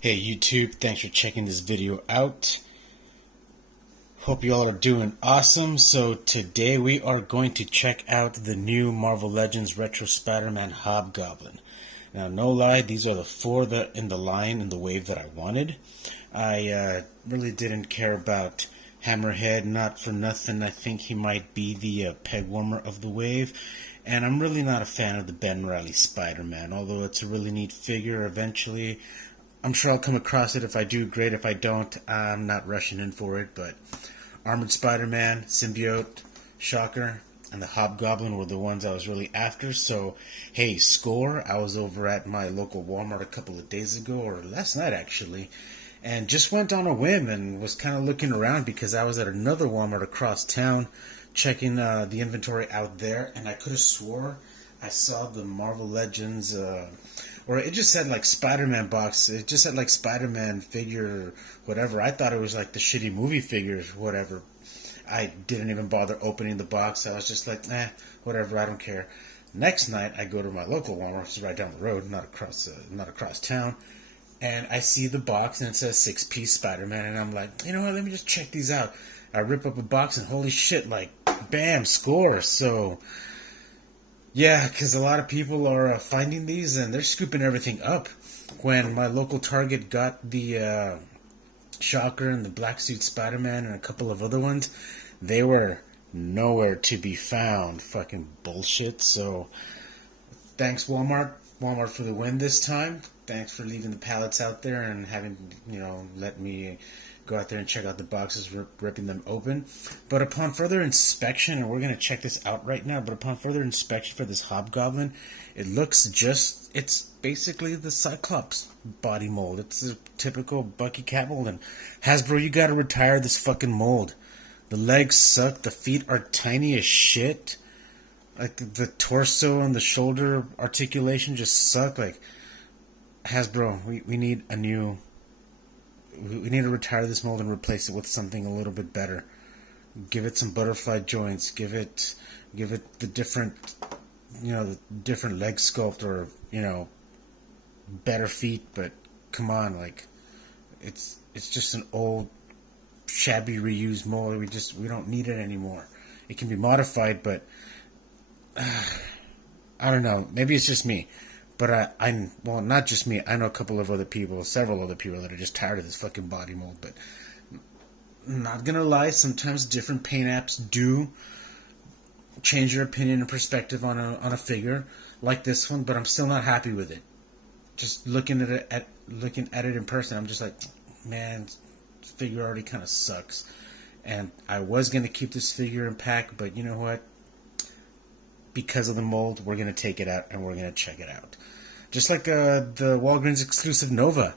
Hey YouTube, thanks for checking this video out. Hope you all are doing awesome. So today we are going to check out the new Marvel Legends Retro Spider-Man Hobgoblin. Now no lie, these are the four that in the line in the wave that I wanted. I really didn't care about Hammerhead, not for nothing. I think he might be the peg warmer of the wave. And I'm really not a fan of the Ben Reilly Spider-Man, although it's a really neat figure. Eventually I'm sure I'll come across it. If I do, great. If I don't, I'm not rushing in for it. But Armored Spider-Man, Symbiote, Shocker, and the Hobgoblin were the ones I was really after. So, hey, score. I was over at my local Walmart a couple of days ago, or last night actually, and just went on a whim and was kind of looking around because I was at another Walmart across town checking the inventory out there, and I could have swore I saw the Marvel Legends, or it just said like Spider-Man box. It just said like Spider-Man figure, whatever. I thought it was like the shitty movie figures, whatever. I didn't even bother opening the box. I was just like, whatever, I don't care. Next night, I go to my local Walmart, which is right down the road, not across town, and I see the box and it says 6-piece Spider-Man, and I'm like, you know what? Let me just check these out. I rip up a box and holy shit, like, bam, score. So yeah, because a lot of people are finding these and they're scooping everything up. When my local Target got the Shocker and the Black Suit Spider-Man and a couple of other ones, they were nowhere to be found. Fucking bullshit. So thanks Walmart for the win this time. Thanks for leaving the pallets out there and having, let me go out there and check out the boxes, ripping them open. But upon further inspection, and we're going to check this out right now, but upon further inspection for this Hobgoblin, it looks it's basically the Cyclops body mold. It's a typical Bucky cat mold. And Hasbro, you got to retire this fucking mold. The legs suck. The feet are tiny as shit. Like the torso and the shoulder articulation just suck. Like, Hasbro, we need a new... We need to retire this mold and replace it with something a little bit better. Give it some butterfly joints. Give it the different, the different leg sculpt, or better feet. But come on, like it's just an old, shabby, reused mold. We don't need it anymore. It can be modified, but I don't know. Maybe it's just me. But well, not just me. I know a couple of other people, several other people that are just tired of this fucking body mold. But I'm not gonna lie, sometimes different paint apps do change your opinion and perspective on a figure like this one. But I'm still not happy with it. Just looking at it in person, I'm just like, man, this figure already kind of sucks. And I was gonna keep this figure in pack, but you know what? Because of the mold, we're going to take it out and we're going to check it out. Just like the Walgreens exclusive Nova.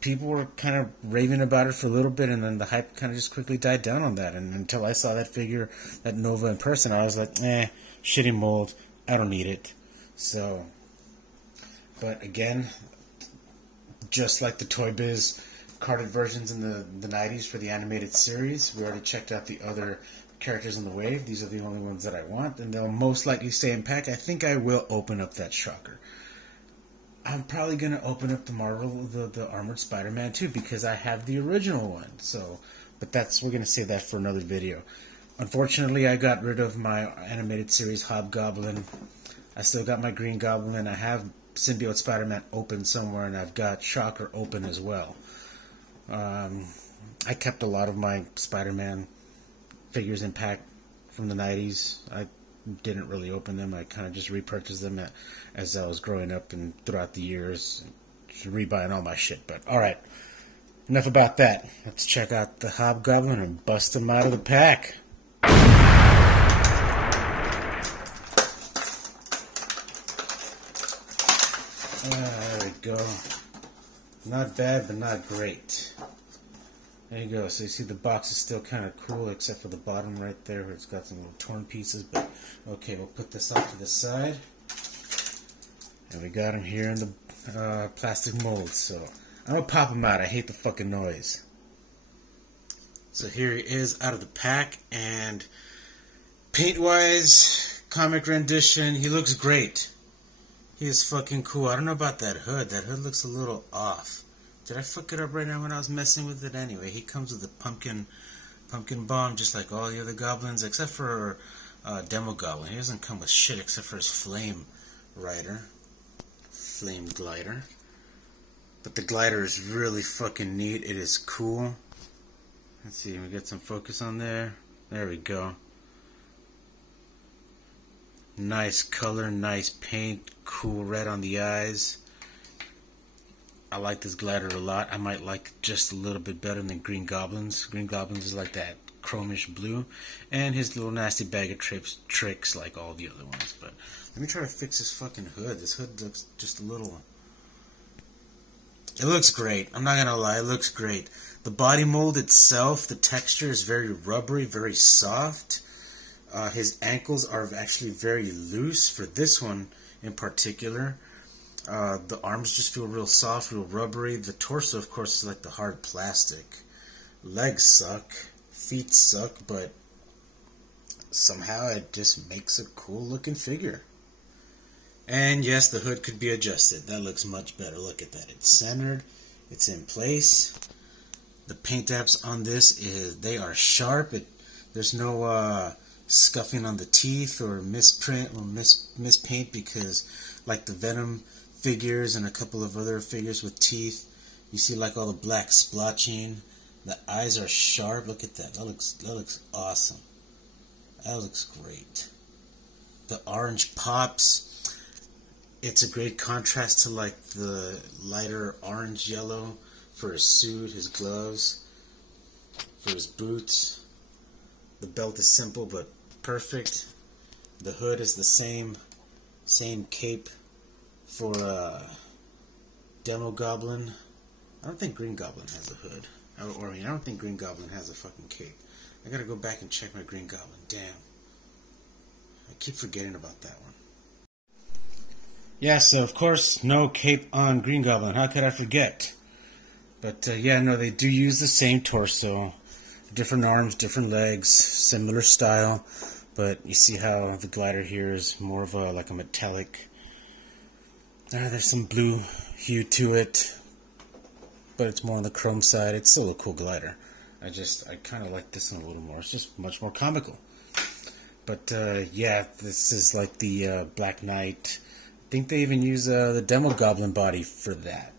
People were kind of raving about it for a little bit, and then the hype kind of just quickly died down on that. And until I saw that figure, that Nova in person, I was like, shitty mold. I don't need it. So, but again, just like the Toy Biz carded versions in the 90s for the animated series, we already checked out the other characters in the wave. These are the only ones that I want, and they'll most likely stay in pack. I think I will open up that Shocker. I'm probably going to open up the Armored Spider-Man too, because I have the original one. So, but we're going to save that for another video. Unfortunately, I got rid of my animated series Hobgoblin. I still got my Green Goblin. I have Symbiote Spider-Man open somewhere, and I've got Shocker open as well. I kept a lot of my Spider-Man figures in pack from the 90s. I didn't really open them. I kind of just repurchased them as I was growing up and throughout the years, just rebuying all my shit. But alright, enough about that. Let's check out the Hobgoblin and bust him out of the pack. There we go. Not bad, but not great. There you go. So you see the box is still kind of cool, except for the bottom right there where it's got some little torn pieces. But okay, we'll put this off to the side. And we got him here in the plastic mold. So I'm going to pop him out. I hate the fucking noise. So here he is out of the pack, and paint-wise, comic rendition, he looks great. He is fucking cool. I don't know about that hood. That hood looks a little off. Did I fuck it up right now when I was messing with it? Anyway, he comes with a pumpkin bomb, just like all the other goblins, except for Demo Goblin. He doesn't come with shit except for his flame glider. But the glider is really fucking neat. It is cool. Let's see, we get some focus on there. There we go. Nice color, nice paint, cool red on the eyes. I like this glider a lot. I might like it just a little bit better than Green Goblin's. Green Goblin's is like that chromish blue. And his little nasty bag of tricks like all the other ones. But let me try to fix this fucking hood. This hood looks just a little... It looks great. I'm not gonna lie, it looks great. The body mold itself, the texture is very rubbery, very soft. His ankles are actually very loose for this one in particular. The arms just feel real soft, real rubbery. The torso, of course, is like the hard plastic. Legs suck. Feet suck, but somehow it just makes a cool looking figure. And yes, the hood could be adjusted. That looks much better. Look at that. It's centered. It's in place. The paint apps on this, they are sharp. There's no scuffing on the teeth or misprint or mispaint, because like the Venom figures and a couple of other figures with teeth, you see like all the black splotching. The eyes are sharp. Look at that. That looks awesome. That looks great. The orange pops. It's a great contrast to like the lighter orange yellow for his suit, his gloves, for his boots. The belt is simple but perfect. The hood is the same cape for Demo Goblin. I don't think Green Goblin has a hood. I don't think Green Goblin has a fucking cape. I gotta go back and check my Green Goblin. Damn. I keep forgetting about that one. Yeah, so of course, no cape on Green Goblin. How could I forget? But yeah, no, they do use the same torso. Different arms, different legs, similar style. But you see how the glider here is more of like a metallic. There's some blue hue to it, but it's more on the chrome side. It's still a cool glider. I kind of like this one a little more. It's just much more comical. But yeah, this is like the Black Knight. I think they even use the Demo Goblin body for that.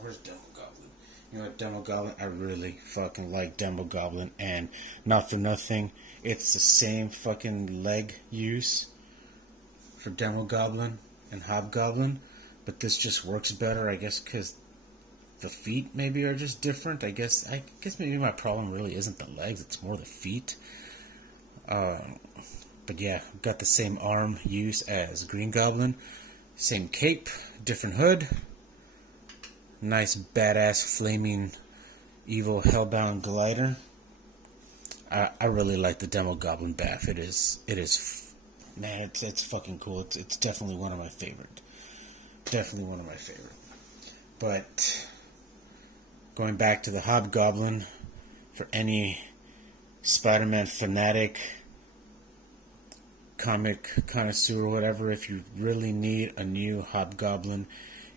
Where's Demo Goblin? You know what, Demo Goblin? I really fucking like Demo Goblin, and not for nothing, it's the same fucking leg use for Demo Goblin and Hobgoblin, but this just works better, I guess, because the feet maybe are just different. I guess maybe my problem really isn't the legs; it's more the feet. But yeah, got the same arm use as Green Goblin. Same cape, different hood. Nice badass flaming evil hellbound glider. I really like the Demo Goblin bath. It is man, it's fucking cool. It's definitely one of my favorite. Definitely one of my favorite. But going back to the Hobgoblin, for any Spider-Man fanatic, comic connoisseur or whatever, if you really need a new Hobgoblin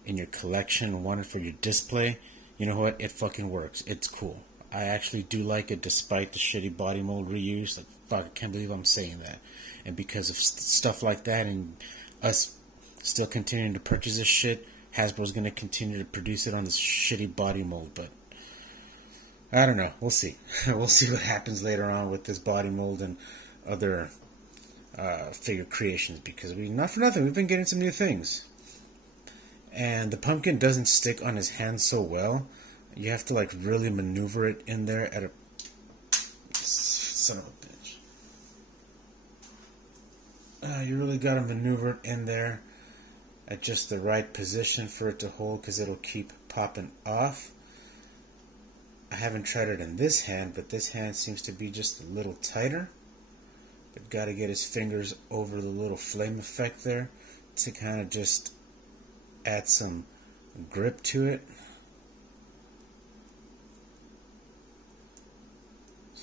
in your collection, one for your display, you know what, it fucking works. It's cool. I actually do like it despite the shitty body mold reuse. Like, fuck, I can't believe I'm saying that. And because of stuff like that and us still continuing to purchase this shit, Hasbro's going to continue to produce it on this shitty body mold. But I don't know. We'll see. We'll see what happens later on with this body mold and other figure creations, because not for nothing, we've been getting some new things. And the pumpkin doesn't stick on his hand so well. You have to like really maneuver it in there at a son of a bitch. You really gotta maneuver it in there at just the right position for it to hold, because it'll keep popping off. I haven't tried it in this hand, but this hand seems to be just a little tighter. But got to get his fingers over the little flame effect there to kind of just add some grip to it.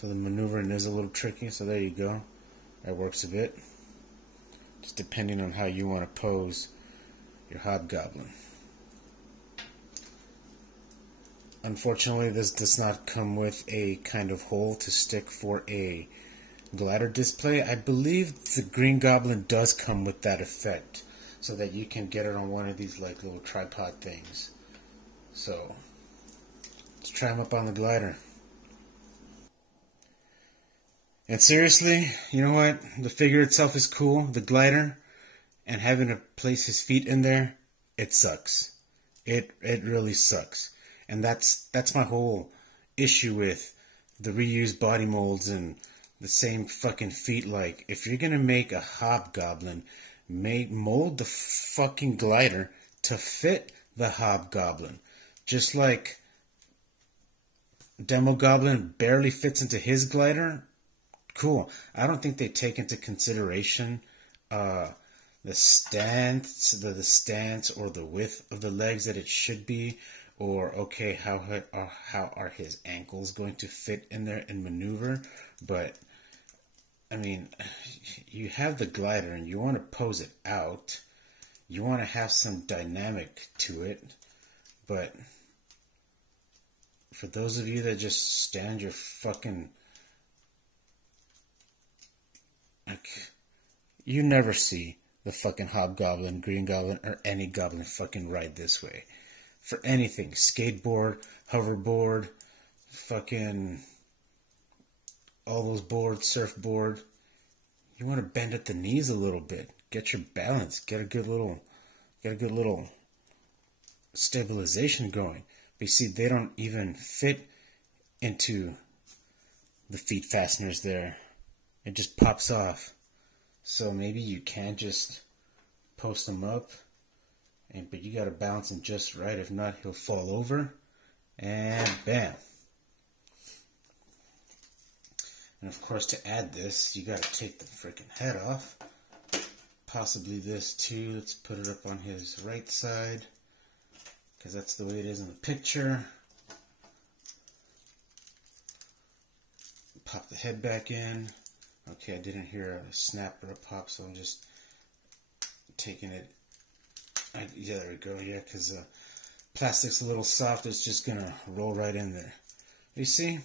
So the maneuvering is a little tricky, so there you go. That works a bit. Just depending on how you want to pose your Hobgoblin. Unfortunately, this does not come with a kind of hole to stick for a glider display. I believe the Green Goblin does come with that effect, so that you can get it on one of these like little tripod things. So let's try him up on the glider. And seriously, you know what? The figure itself is cool. The glider and having to place his feet in there, it sucks. It really sucks. And that's my whole issue with the reused body molds and the same fucking feet. Like, if you're gonna make a Hobgoblin, mold the fucking glider to fit the Hobgoblin. Just like Demo Goblin barely fits into his glider. Cool. I don't think they take into consideration the stance or the width of the legs that it should be, or okay, how are his ankles going to fit in there and maneuver. But I mean, you have the glider and you want to pose it out. You want to have some dynamic to it, but for those of you that just stand your fucking, like, you never see the fucking Hobgoblin, Green Goblin, or any Goblin fucking ride this way. For anything. Skateboard, hoverboard, fucking all those boards, surfboard. You want to bend at the knees a little bit. Get your balance. Get a good little stabilization going. But you see, they don't even fit into the feet fasteners there. It just pops off. So maybe you can just post them up, but you gotta balance him just right. If not, he'll fall over, and bam. And of course, to add this, you gotta take the freaking head off. Possibly this too. Let's put it up on his right side, because that's the way it is in the picture. Pop the head back in. Okay, I didn't hear a snap or a pop, so I'm just taking it. Yeah, there we go. Yeah, because plastic's a little soft. It's just going to roll right in there. You see,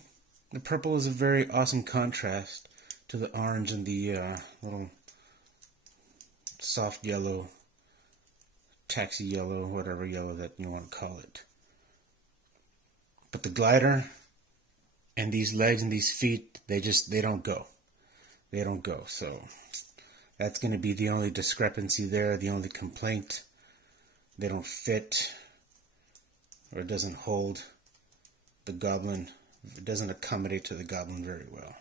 the purple is a very awesome contrast to the orange and the little soft yellow, taxi yellow, whatever yellow that you want to call it. But the glider and these legs and these feet, they don't go. They don't go. So that's going to be the only discrepancy there, the only complaint. They don't fit, or it doesn't hold the Goblin. It doesn't accommodate to the Goblin very well.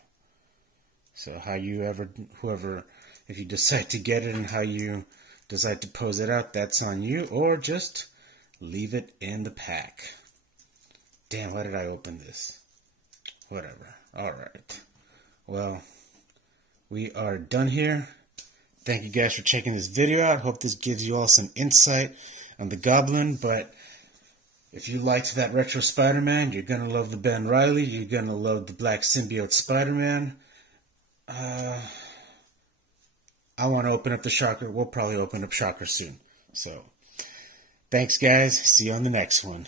So whoever, if you decide to get it and how you decide to pose it out, that's on you, or just leave it in the pack. Damn, why did I open this? Whatever. Alright. Well, we are done here. Thank you guys for checking this video out. Hope this gives you all some insight on the Goblin. But if you liked that retro Spider-Man, you're going to love the Ben Reilly. You're going to love the Black Symbiote Spider-Man. I want to open up the Shocker. We'll probably open up Shocker soon. So, thanks guys. See you on the next one.